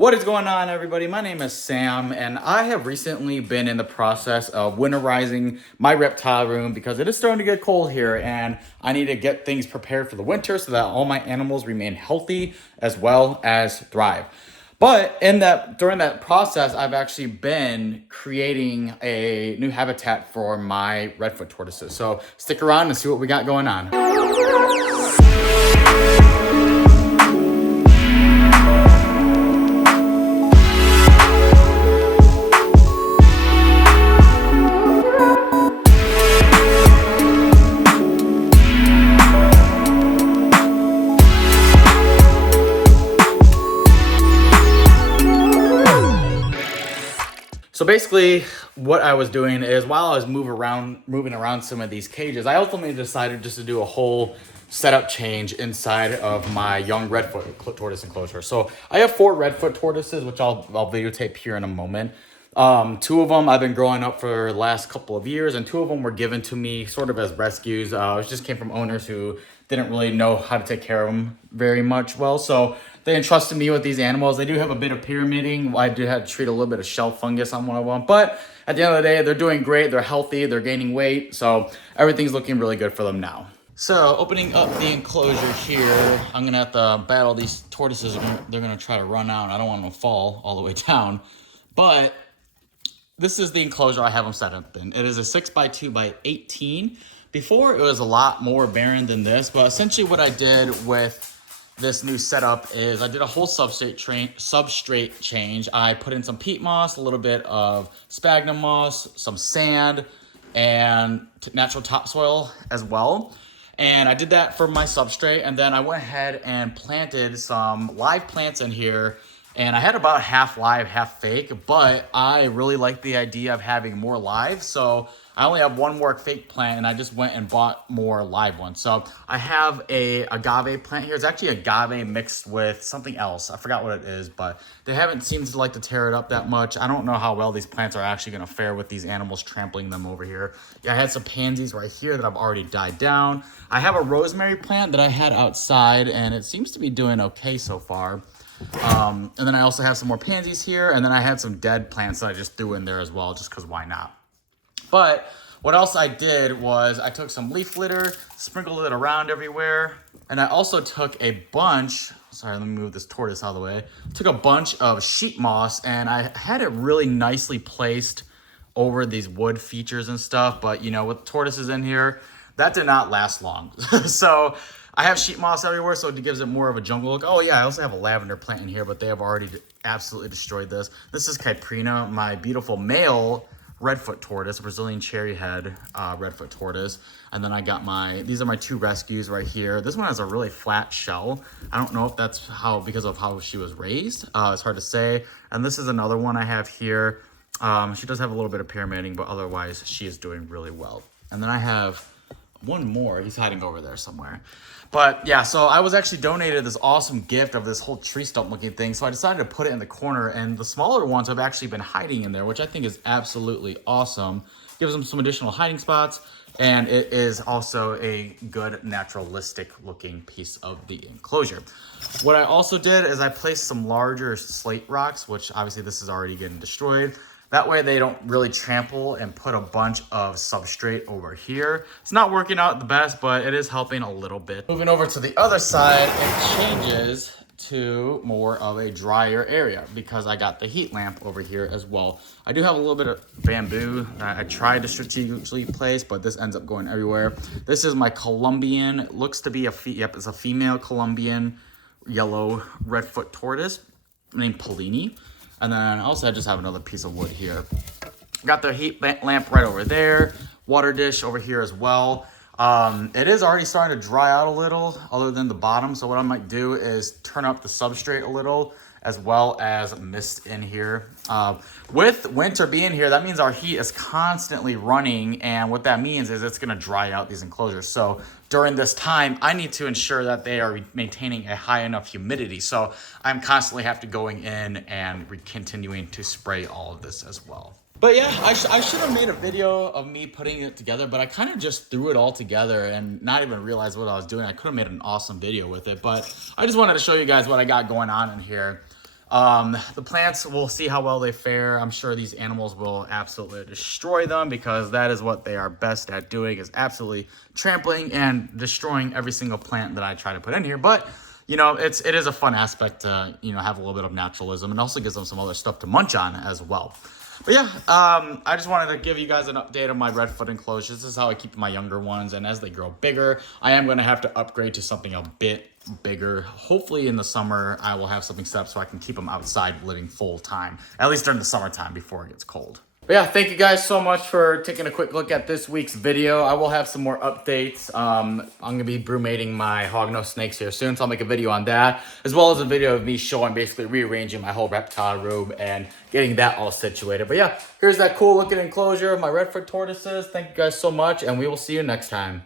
What is going on, everybody? My name is Sam, and I have recently been in the process of winterizing my reptile room because it is starting to get cold here, and I need to get things prepared for the winter so that all my animals remain healthy as well as thrive. But during that process, I've actually been creating a new habitat for my Redfoot tortoises. So stick around and see what we got going on. So basically, what I was doing is while I was moving around some of these cages, I ultimately decided just to do a whole setup change inside of my young Redfoot tortoise enclosure. So I have 4 Redfoot tortoises, which I'll videotape here in a moment. 2 of them I've been growing up for the last couple of years, and 2 of them were given to me sort of as rescues. It just came from owners who didn't really know how to take care of them very much well. So they entrusted me with these animals. They do have a bit of pyramiding. I do have to treat a little bit of shell fungus on one of them. But at the end of the day, they're doing great. They're healthy. They're gaining weight. So everything's looking really good for them now. So opening up the enclosure here, I'm going to have to battle these tortoises. They're going to try to run out. I don't want them to fall all the way down. But this is the enclosure I have them set up in. It is a 6x2x18. Before, it was a lot more barren than this, but essentially what I did with this new setup is I did a whole substrate change. I put in some peat moss, a little bit of sphagnum moss, some sand, and natural topsoil as well. And I did that for my substrate, and then I went ahead and planted some live plants in here. And I had about half live, half fake, but I really like the idea of having more live. So I only have 1 more fake plant, and I just went and bought more live ones. So I have a agave plant here. It's actually agave mixed with something else. I forgot what it is, but they haven't seemed to like to tear it up that much. I don't know how well these plants are actually going to fare with these animals trampling them over here. Yeah, I had some pansies right here that I've already died down. I have a rosemary plant that I had outside, and it seems to be doing okay so far. And then I also have some more pansies here, and then I had some dead plants that I just threw in there as well, just because why not? But what else I did was I took some leaf litter, sprinkled it around everywhere, and I also took a bunch, sorry, let me move this tortoise out of the way, took a bunch of sheet moss, and I had it really nicely placed over these wood features and stuff, but you know, with tortoises in here, that did not last long. So I have sheet moss everywhere, so it gives it more of a jungle look. Oh yeah, I also have a lavender plant in here, but they have already absolutely destroyed this. This is Caprina, my beautiful male Redfoot tortoise, Brazilian cherry head Redfoot tortoise. And then I got these are my 2 rescues right here. This one has a really flat shell. I don't know if that's because of how she was raised. It's hard to say. And this is another one I have here. She does have a little bit of pyramiding, but otherwise she is doing really well. And then I have 1 more. He's hiding over there somewhere. But yeah, so I was actually donated this awesome gift of this whole tree stump looking thing. So I decided to put it in the corner, and the smaller ones have actually been hiding in there, which I think is absolutely awesome. Gives them some additional hiding spots, and it is also a good naturalistic looking piece of the enclosure. What I also did is I placed some larger slate rocks, which obviously this is already getting destroyed. That way they don't really trample and put a bunch of substrate over here. It's not working out the best, but it is helping a little bit. Moving over to the other side, it changes to more of a drier area because I got the heat lamp over here as well. I do have a little bit of bamboo that I tried to strategically place, but this ends up going everywhere. This is my Colombian, it looks to be it's a female Colombian yellow Redfoot tortoise named Polini. And then also I just have another piece of wood here. Got the heat lamp right over there. Water dish over here as well. It is already starting to dry out a little other than the bottom. So what I might do is turn up the substrate a little as well as mist in here. With winter being here, that means our heat is constantly running, and what that means is it's gonna dry out these enclosures. So during this time, I need to ensure that they are maintaining a high enough humidity. So I'm constantly have to going in and continuing to spray all of this as well. But yeah, I should have made a video of me putting it together, but I kind of just threw it all together and not even realized what I was doing. I could have made an awesome video with it, but I just wanted to show you guys what I got going on in here. The plants, we'll see how well they fare. I'm sure these animals will absolutely destroy them because that is what they are best at doing, is absolutely trampling and destroying every single plant that I try to put in here. But you know, it is a fun aspect to, you know, have a little bit of naturalism, and also gives them some other stuff to munch on as well. But yeah, I just wanted to give you guys an update on my Redfoot enclosures. This is how I keep my younger ones, and as they grow bigger, I am going to have to upgrade to something a bit bigger. Hopefully in the summer, I will have something set up so I can keep them outside living full time, at least during the summertime before it gets cold. But yeah, thank you guys so much for taking a quick look at this week's video. I will have some more updates. I'm going to be brumating my hognose snakes here soon, so I'll make a video on that, as well as a video of me showing basically rearranging my whole reptile room and getting that all situated. But yeah, here's that cool looking enclosure of my Redfoot tortoises. Thank you guys so much, and we will see you next time.